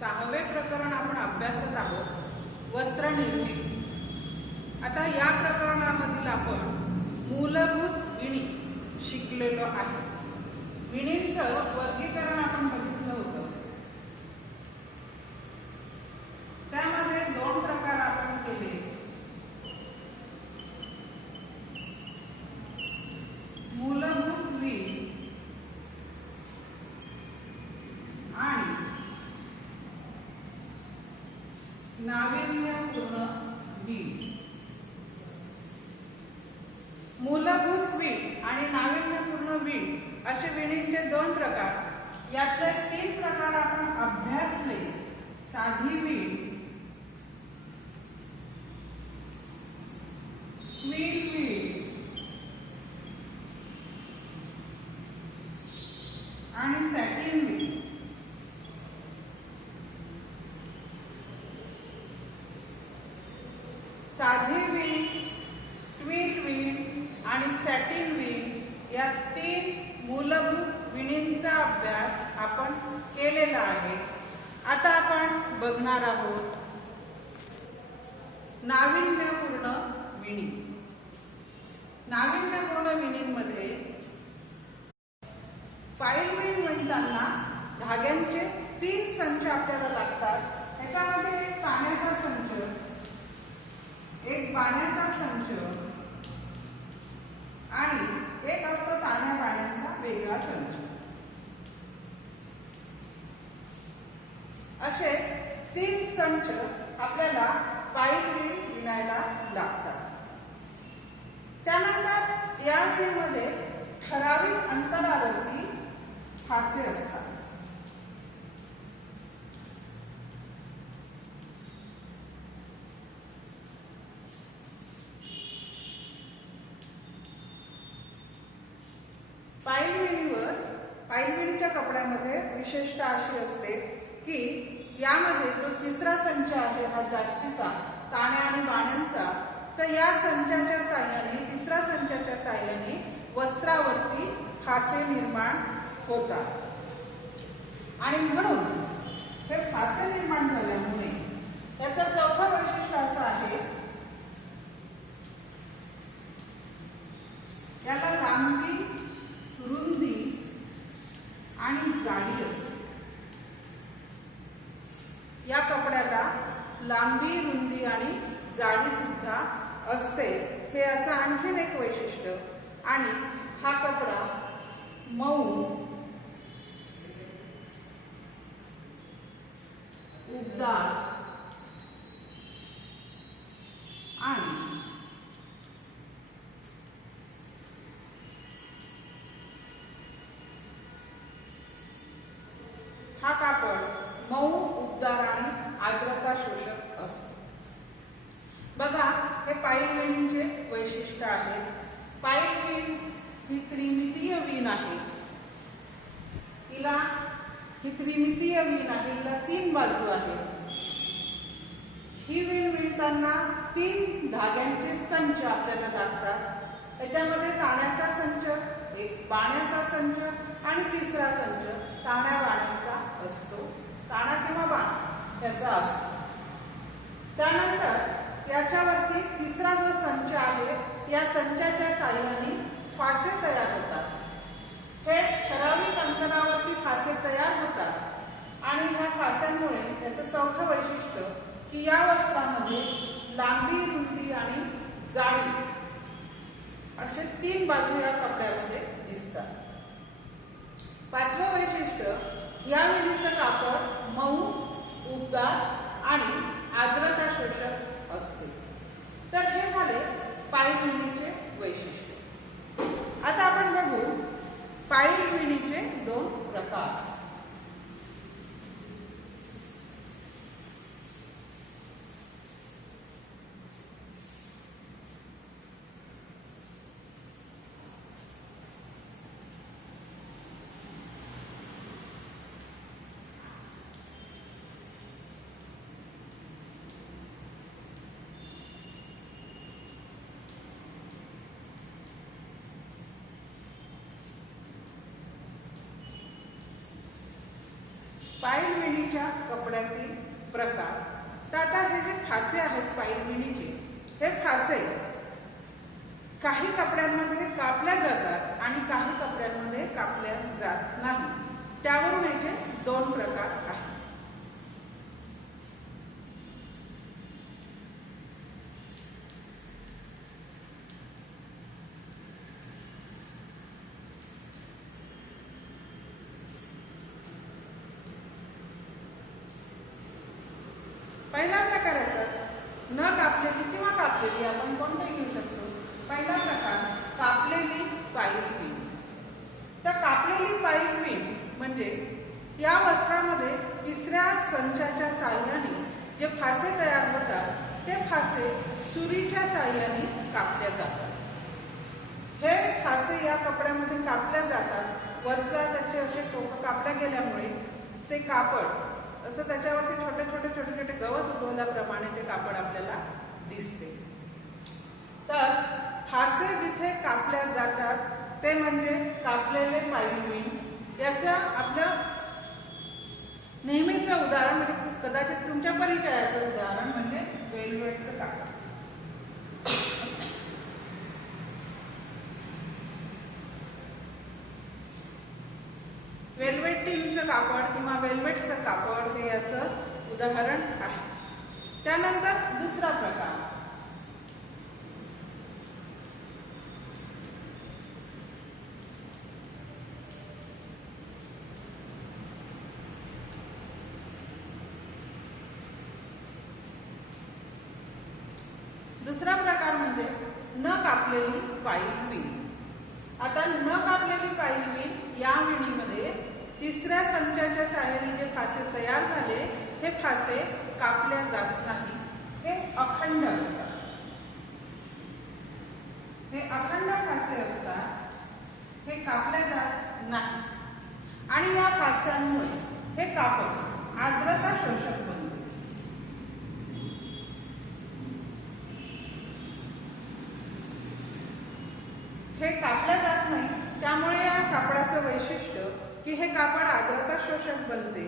6वे प्रकरण आपण अभ्यासत आहोत, वस्त्र निर्मिती. आता या प्रकरणामधील आपण मूलभूत विणी शिकलेलो आहे. विणींचं वर्गीकरण आपण बघितलं होतं. त्यामध्ये 2 प्रकार आपण केले. मूलभूत विण आणि नाविन्यपूर्ण विण. मूलभूत विण आणि नाविन्यपूर्ण विण असे विणींचे 2 प्रकार. यातले 3 प्रकार आपण अभ्यासले. साधी विण, क्वीन विण आणि सॅटिन विण. साधी विण, ट्वीट विण आणि सॅटिन विण या 3 मूलभूत विणींचा अभ्यास आपण केलेला आहे. आता आपण बघणार आहोत नाविन्यपूर्ण विणी. नाविन्यपूर्ण विणींमध्ये फाईल विण विणताना धाग्यांचे 3 संच आपल्याला लागतात. त्याच्यामध्ये एक ताण्याचा संच, एक बाण्याचा संच आणि एक असतो ताण्या बाण्यांचा वेगळा संच. असे 3 संच आपल्याला फाईल विण विणायला लागतात. त्यानंतर या विणीमध्ये ठराविक अंतरावरती फासे असतात. फाईल विणीच्या कपड्यामध्ये विशेषता अशी असते की यामध्ये जो 3रा संच आहे हा जास्तीचा ताण्या आणि बाण्यांचा, तर या संचाच्या साहाय्याने 3ऱ्या संचाच्या साहाय्याने वस्त्रावरती फासे निर्माण होतात. आणि म्हणून हे फासे निर्माण झाल्यामुळे याचं 4थं वैशिष्ट्य असं आहे, याला लांबी, रुंदी आणि जाडी असते. या कपड्याला लांबी, रुंदी आणि जाडी सुद्धा असते. हे असं आणखीन एक वैशिष्ट्य. आणि हा कपडा मऊ, उबदार आणि हा कापड मऊ, उबदार आणि आर्द्रता शोषक असतो. बघा, हे फाईल विणींचे वैशिष्ट्य आहेत. फाईल विण ही त्रिमितीय विण आहे. ही त्रिमितीय विण आहे. हिला 3 बाजू आहेत. ही विण विणताना 3 धाग्यांचे संच आपल्याला लागतात. त्याच्यामध्ये ताण्याचा संच, एक बाण्याचा संच आणि 3रा संच ताण्या बाण्यांचा असतो. ताणा किंवा बाण याचा असतो. त्यानंतर याच्यावरती 3रा जो संच आहे, या संचाच्या साहाय्याने फासे तयार होतात. हे ठराविक अंतरावरती फासे तयार होतात. आणि ह्या फास्यांमुळे याचं 4थं वैशिष्ट्य की या वस्त्रामध्ये लांबी, रुंदी आणि जाडी असे 3 बाजू या कपड्यामध्ये दिसतात. 5वं वैशिष्ट्य, या विणीचं कापड मऊ, उबदार आणि आर्द्रता शोषक असते. तर हे झाले फाईल विणीचे वैशिष्ट्य. आता आपण बघू फाईल विणीचे 2 प्रकार. पाईल विणीच्या कपड्यातील प्रकार. तर आता हे जे फासे आहेत पाईल विणीचे, हे फासे काही कपड्यांमध्ये कापल्या जातात आणि काही कपड्यांमध्ये कापल्या जात नाही. त्यावरून याचे दोन प्रकार आहेत. पहिल्या प्रकाराचा न कापलेली किंवा कापलेली आपण कोणते घेऊ शकतो. पहिला प्रकार कापलेली पाईल विण. तर कापलेली पाईल विण म्हणजे या वस्त्रामध्ये तिसऱ्या संचाच्या साहाय्याने जे फासे तयार होतात ते फासे सुरीच्या साहाय्याने कापल्या जातात. हे फासे या कपड्यामध्ये कापल्या जातात. वरचा त्याचे असे टोकं कापल्या गेल्यामुळे ते कापड असं त्याच्यावरती छोटे छोटे छोटे छोटे गवत उगवल्याप्रमाणे ते कापड आपल्याला दिसते. तर फासे जिथे कापल्या जातात ते म्हणजे कापलेले पाईल विण. याचं आपलं नेहमीचं उदाहरण म्हणजे कदाचित तुमच्या परिचयाचं उदाहरण म्हणजे वेलवेटचं कापड. वेल्वेटिंगचं कापड किंवा वेल्वेटचं कापड हे याचं उदाहरण आहे. त्यानंतर दुसरा प्रकार म्हणजे न कापलेली पाईल विण. आता न कापलेली पाईल विण या विणीमध्ये तिसऱ्या संचाच्या सहाय्याने जे फासे तयार झाले हे फासे कापल्या जात नाही. हे अखंड असतात. हे अखंड फासे असतात. हे कापल्या जात नाही. आणि या फास्यांमुळे हे कापड आर्द्रता शोषक बनते. हे कापल्या जात नाही त्यामुळे या कापडाचं वैशिष्ट्य की हे कापड आर्द्रता शोषक बनते.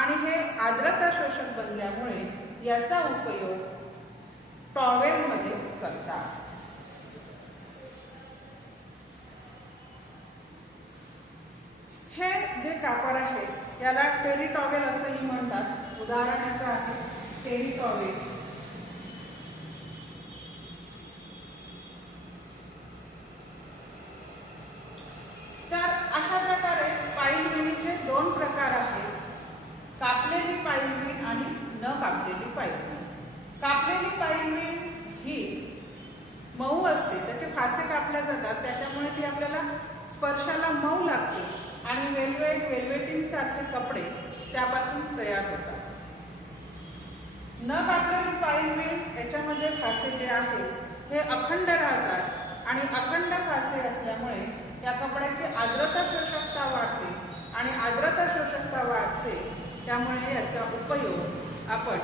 आणि हे आर्द्रता शोषक बनल्यामुळे याचा उपयोग टॉवेलमध्ये करतात. हे जे कापड आहे याला टेरी टॉवेल असंही म्हणतात. उदाहरण याचं आहे टेरी टॉवेल. तर अशा प्रकारे पाईल विणीचे दोन प्रकार आहेत. कापलेली पाईल विण आणि न कापलेली पाईल विण. कापलेली पाईल विण ही मऊ असते. त्याचे फासे कापल्या जातात त्याच्यामुळे ती आपल्याला स्पर्शाला मऊ लागते. आणि वेल्वेटिंग सारखे कपडे त्यापासून तयार होतात. न कापलेली पाईल विण याच्यामध्ये फासे जे आहेत हे अखंड राहतात. आणि अखंड फासे असल्यामुळे या कपड्याची आर्द्रता शोषकता वाढते. आणि आर्द्रता शोषकता वाढते त्यामुळे याचा उपयोग आपण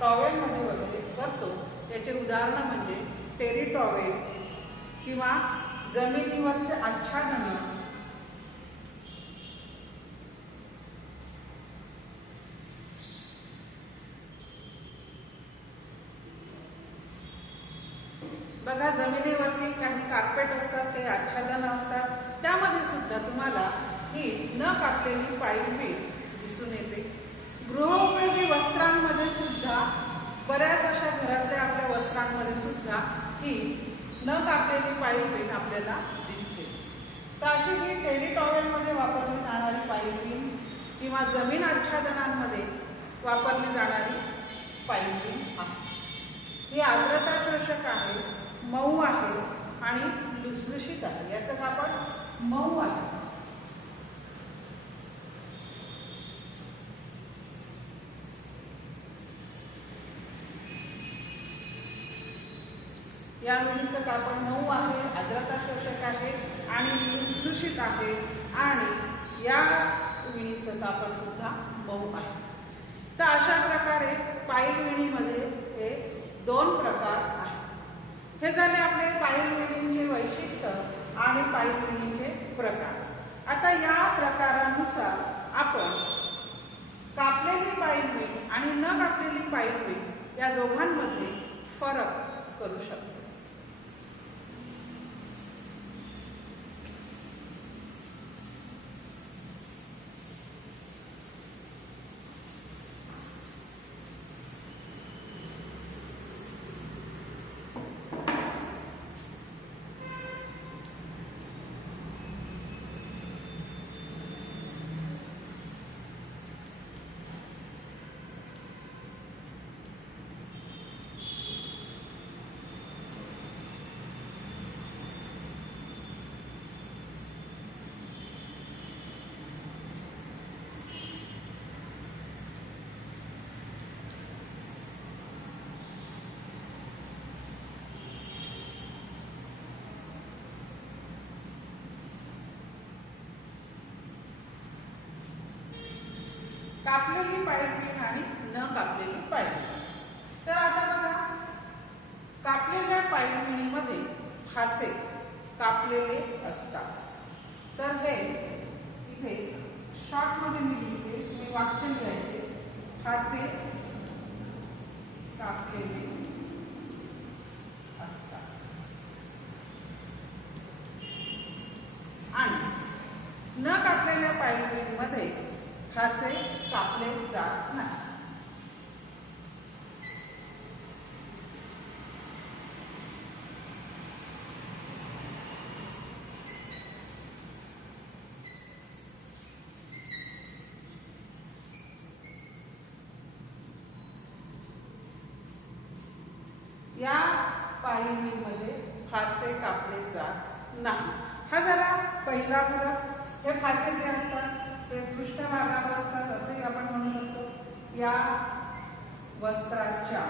टॉवेलमध्ये वगैरे करतो. याचे उदाहरण म्हणजे टेरी टॉवेल किंवा जमिनीवरचे आच्छादन. बघा जमिनीवरती काही कार्पेट असतात, काही आच्छादनं असतात. त्यामध्ये सुद्धा तुम्हाला ही न कापलेली पाईल विण दिसून येते. गृहोपयोगी वस्त्रांमध्ये सुद्धा बऱ्याच अशा घरातल्या आपल्या वस्त्रांमध्ये सुद्धा ही न कापलेली पाईल विण आपल्याला दिसते. तर अशी ही टेरी टॉवेलमध्ये वापरली जाणारी पाईल विण किंवा जमीन आच्छादनांमध्ये वापरली जाणारी पाईल विण आहे. ही आर्द्रता शोषक आहे, मऊ आहे आणि लुसलुशीत आहे. याचं कापड मऊ आहे. या विणीचं कापड मऊ आहे, आर्द्रता शोषक आहे आणि लुसलुशीत आहे. आणि या विणीचं कापड सुद्धा मऊ आहे. तर अशा प्रकारे पाईल विणीमध्ये हे दोन प्रकार आहेत. हे झाले आपले पाईल विणीचे वैशिष्ट्य आणि पाईल विणीचे प्रकार. आता या प्रकारानुसार आपण पाईपलाईन या दोघांमध्ये फरक करू शकतो. कापलेली पाईपलाईन आणि न कापलेली पाईपलाईन. तर आता बघा, कापलेल्या पाईपलाईनमध्ये फासे कापलेले असतात. तर हे इथे शॉर्टमध्ये मी लिहिते, तुम्ही वाक्य लिहायचे, फासे कापलेले असतात. आणि न कापलेल्या पाईपलाईनमध्ये फासे कापले जात नाही. या पाईपलाईनमध्ये फासे कापले जात नाही. हा झाला पहिला फरक. हे फासे जे असतात ते पृष्ठभागावर असतात असेही आपण म्हणू शकतो. या वस्त्राच्या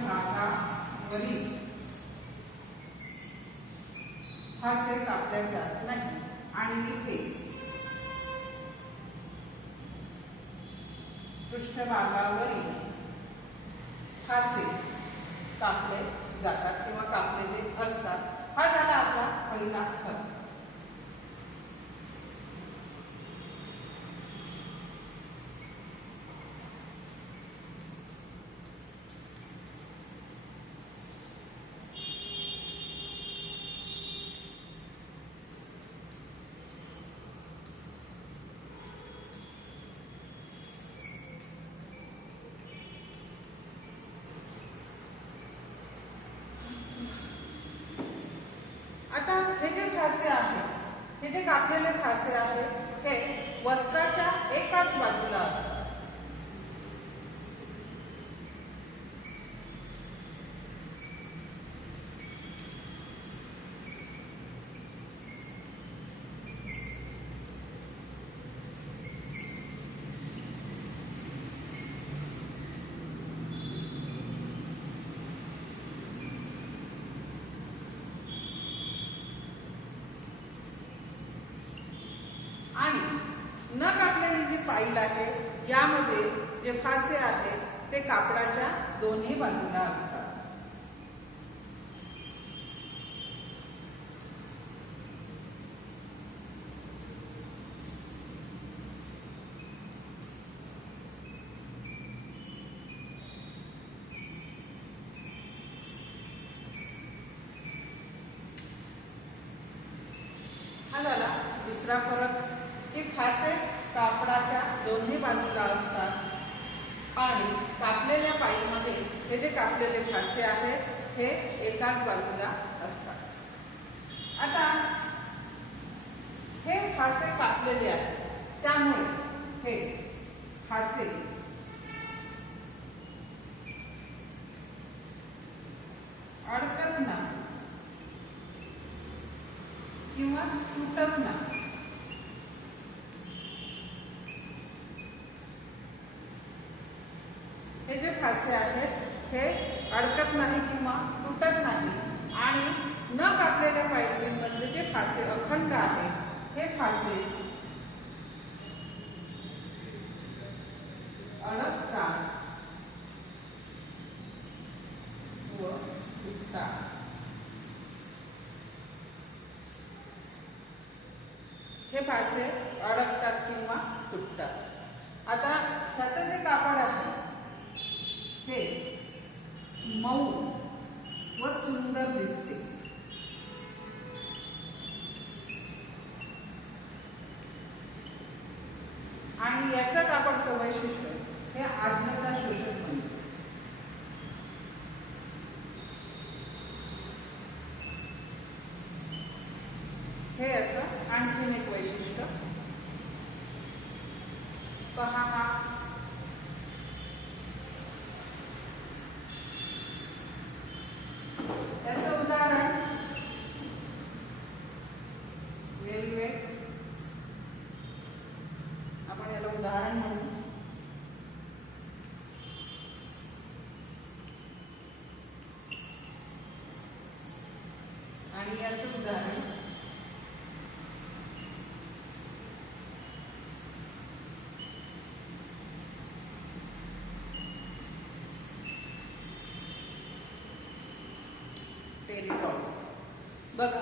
पृष्ठभागावरील फासे कापले जात नाही. आणि इथे पृष्ठभागावरील फासे कापले जातात किंवा कापलेले असतात. हा झाला आपला पहिला फरक. आता हे जे फासे आहेत, हे जे कापलेले फासे आहेत, हे वस्त्राच्या एकाच बाजूला असतात. आणि न कापलेली जी पाईल आहे यामध्ये जे फासे आहेत ते कापडाच्या दोन्ही बाजूला असतात. हा झाला दुसरा फरक की फासे कापडाच्या दोन्ही बाजूला असतात आणि कापलेल्या पाईपमध्ये हे जे कापलेले फासे आहेत हे एकाच बाजूला असतात. आता हे फासे कापलेले आहेत त्यामुळे हे फासे अडकत नाही किंवा तुटत नाही. हे जे फासे आहेत हे अडकत नाही किंवा तुटत नाही. आणि न कापलेल्या पाईपलाईन मधले जे फासे अखंड आहेत हे फासे अडकतात व तुटतात. हे फासे अडकतात किंवा तुटतात। आता ह्याचं जे कापड आहे हे मऊ व सुंदर दिसते। आणि याचं कापडचं वैशिष्ट्य हे आर्द्रता शोषक बनते। हे याचं आणखीन एक वैशिष्ट्य पहा। हा याचं उदाहरण वेलवेट, आपण याला उदाहरण म्हणू। आणि याचं उदाहरण टेरिटॉरी। बघा,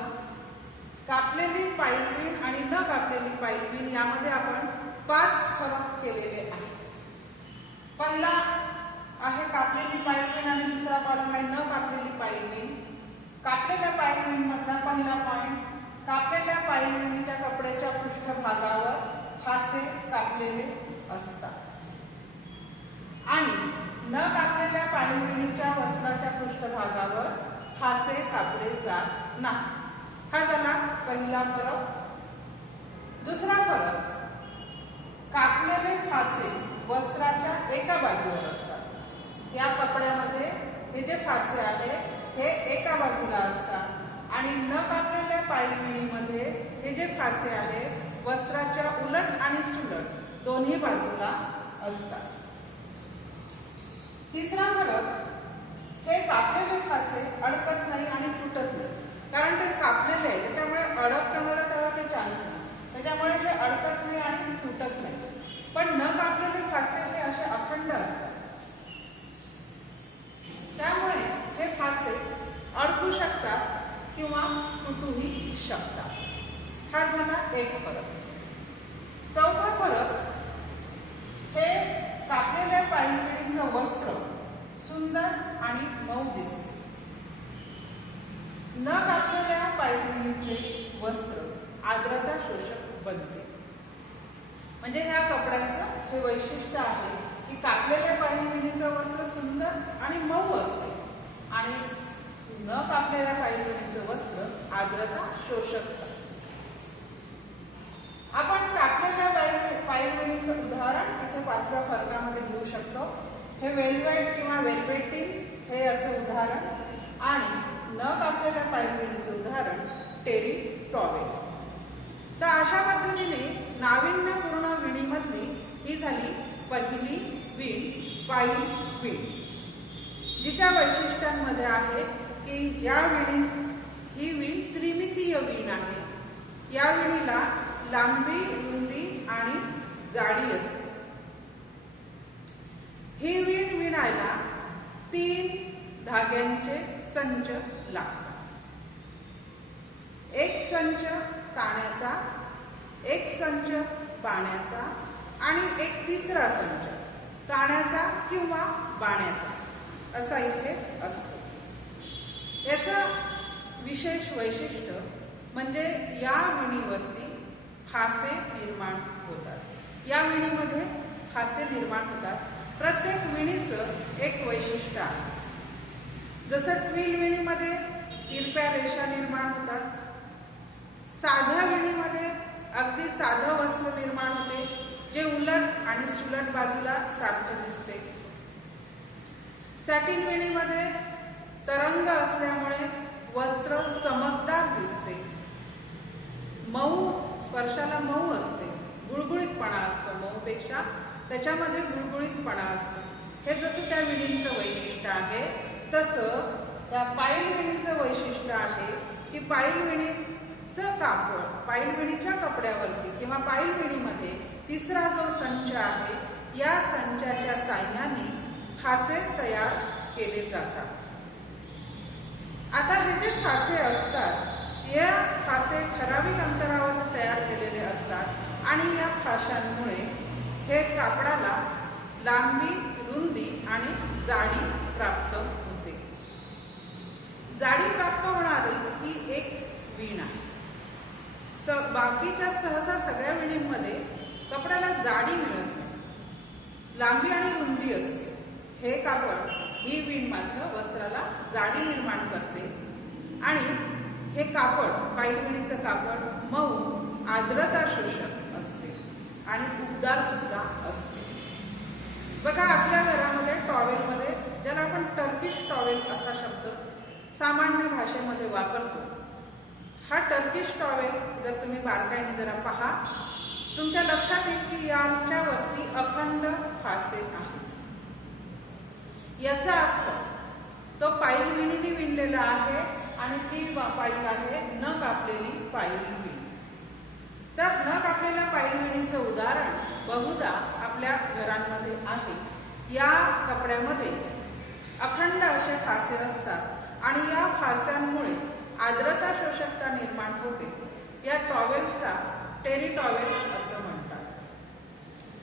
कापलेली पाईपवीण आणि न कापलेली पाईपवीण यामध्ये आपण 5 फरक केलेले आहेत। पहिला आहे कापलेली पाईपवीण आणि दुसरा कॉलम आहे न कापलेली पाईपवीण। कापलेल्या पाईपवीण मधला पहिला पॉइंट, कापलेल्या पाईपवीणीच्या कपड्याच्या पृष्ठभागावर फासे कापलेले असतात आणि न कापलेल्या पाईपवीणीच्या वस्त्राच्या पृष्ठभागावर फासे कापले जात नाही। हा झाला पहिला फरक। दुसरा फरक, कापलेले फासे वस्त्राच्या एका बाजूवर असतात। या कपड्यामध्ये हे जे फासे आहेत हे एका बाजूला असतात आणि न कापलेल्या पाईपवीणीमध्ये हे जे फासे आहेत वस्त्राच्या उलट आणि सुलट दोन्ही बाजूला असतात। तिसरा फरक, हे कापलेले फासे अडकत नाही आणि तुटत नाही, कारण ते कापलेले आहे त्याच्यामुळे अडकण्याला त्याला काही चान्स नाही, त्याच्यामुळे हे अडकत नाही आणि तुटत नाही। पण न कापलेले फासे हे असे अखंड असतात, त्यामुळे हे फासे अडकू शकतात किंवा तुटूही शकतात। हा झाला एक फरक। चौथा फरक, हे कापलेल्या पाईपवीणीचं वस्त्र सुंदर आणि मऊ दिसते। न कापलेल्या पाईपवीणीचे वस्त्र आर्द्रता शोषक बनते। म्हणजे ह्या कपड्याचं हे वैशिष्ट्य आहे की कापलेल्या पाईपवीणीचं वस्त्र सुंदर आणि मऊ असते आणि न कापलेल्या पाईपवीणीचं वस्त्र आर्द्रता शोषक असते। आपण कापलेल्या पाईपवीणीचं उदाहरण इथे 5व्या फरकामध्ये घेऊ शकतो। हे वेलवेट किंवा वेलवेटिन हे याचं उदाहरण आणि न कापलेल्या पाईपवीणीचं उदाहरण टेरिटॉरी। तर अशा पद्धतीने नाविन्यपूर्ण विणीमधली ही झाली पहिली वीण, पाईपवीण, जिच्या वैशिष्ट्यांमध्ये आहे की या ही वीण त्रिमितीय वीण आहे। या विणीला लांबी, रुंदी आणि जाडी असते। ही वीण विणायला 3 धाग्यांचे संच लागतात। एक संच ताण्याचा, एक संच बाण्याचा आणि एक तिसरा संच ताण्याचा किंवा बाण्याचा असा इथे असतो। याचं विशेष वैशिष्ट्य म्हणजे या विणीवरती फासे निर्माण होतात। या विणीमध्ये फासे निर्माण होतात। प्रत्येक विणीचं एक वैशिष्ट्य आहे। जसं ट्विल विणीमध्ये तिरप्या रेषा निर्माण होतात, साध्या विणीमध्ये अगदी साधं वस्त्र निर्माण होते जे उलट आणि सुलट बाजूला सारखं दिसते। सॅटिन विणीमध्ये तरंग असल्यामुळे वस्त्र चमकदार दिसते, मऊ, स्पर्शाला मऊ असते, गुळगुळीतपणा असतो, मऊपेक्षा त्याच्यामध्ये गुळगुळीतपणा असतो। हे जसं त्या विणीचं वैशिष्ट्य आहे तसं त्या पाईल विणीचं वैशिष्ट्य आहे की पाईल विणीचं कापड पाईल विणीच्या कपड्यावरती किंवा पाईल विणीमध्ये तिसरा जो संच आहे या संचाच्या साह्याने फासे तयार केले जातात। आता हे जे फासे असतात या फासे ठराविक अंतरावर तयार केलेले असतात आणि या फाशांमुळे हे कापडाला लांबी, रुंदी आणि जाडी प्राप्त होते. जाडी प्राप्त होणारी ही एक वीण आहे. बाकीच्या सहसा सगळ्या विणींमध्ये कपड्याला जाडी मिळत नाही, लांबी आणि रुंदी असते. हे कापड, ही वीण मात्र वस्त्राला जाडी निर्माण करते आणि हे कापड, पायविणीचं कापड मऊ, आर्द्रता शोषक असते आणि उबदार सुद्धा असते. बघा, आपल्या घरामध्ये टॉवेलमध्ये, ज्याला आपण टर्किश टॉवेल असा शब्द सामान्य भाषेमध्ये वापरतो, हा टर्किश टॉवेल जर तुम्ही बारकाईने जरा पहा, तुमच्या लक्षात येईल की यांच्यावरती अखंड फासे आहेत. याचा अर्थ तो पाईल विणीने विणलेला आहे आणि ती पाईल आहे न कापलेली पाईल विण. तर न कापलेल्या पाईल विणीचं उदाहरण बहुधा आपल्या घरांमध्ये आहे. या कपड्यामध्ये अखंड असे फासे असतात आणि या फास्यांमुळे आर्द्रता शोषकता निर्माण होते. या टॉवेल्सला टेरी टॉवेल असं म्हणतात.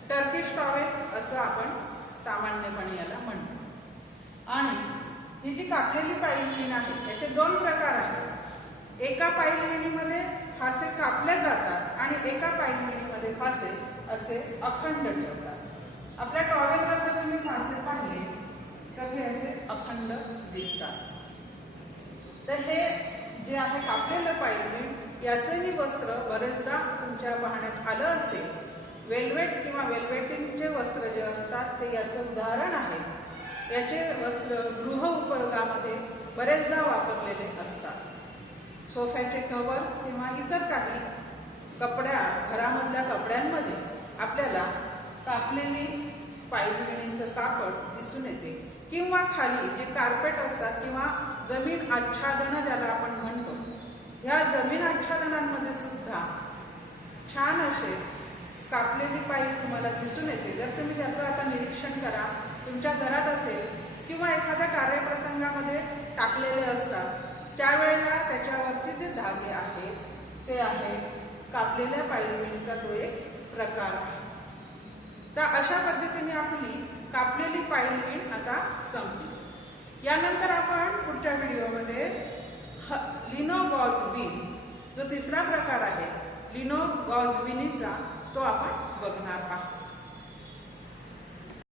टर्किश टॉवेल असं आपण सामान्यपणे याला म्हणतो. आणि ही जी कापलेली पाईल विण आहे, याचे दोन प्रकार आहेत. एका पाईल विणीमध्ये फासे कापले जातात आणि एका पाईल विणीमध्ये फासे असे अखंड ठेवतात. आपल्या टॉवेलवर जर तुम्ही फासे पाहिले तर हे असे अखंड दिसतात. तर हे जे आहे कापलेलं पाईल विण, याचंही वस्त्र बरेचदा तुमच्या पाहण्यात आलं असेल. वेल्वेट किंवा वेल्वेटिंगचे वस्त्र जे असतात ते याचं उदाहरण आहे. याचे वस्त्र गृह उपयोगामध्ये बरेचदा वापरलेले असतात. सोफ्याचे कव्हर्स किंवा इतर काही घरामधल्या कपड्यांमध्ये आपल्याला कापलेली पाईल विणीचं कापड दिसून येते. किंवा खाली जे कार्पेट असतात किंवा जमीन आच्छादनं ज्याला आपण म्हणतो, ह्या जमीन आच्छादनांमध्ये सुद्धा छान असे कापलेली पाईल तुम्हाला दिसून येते. जर तुम्ही त्याचं आता निरीक्षण करा, तुमच्या घरात असेल किंवा एखाद्या कार्यप्रसंगामध्ये टाकलेले असतात, त्यावेळेला त्याच्यावरचे जे धागे आहेत ते आहे कापलेल्या पाईल विणीचा तो एक प्रकार आहे. तर अशा पद्धतीने आपली कापलेली पाईल विण आता संपली. यानंतर आपण पुढच्या व्हिडिओमध्ये लिनो गॉज विण, जो तिसरा प्रकार आहे लिनो गॉज विणीचा, तो आपण बघणार आहोत.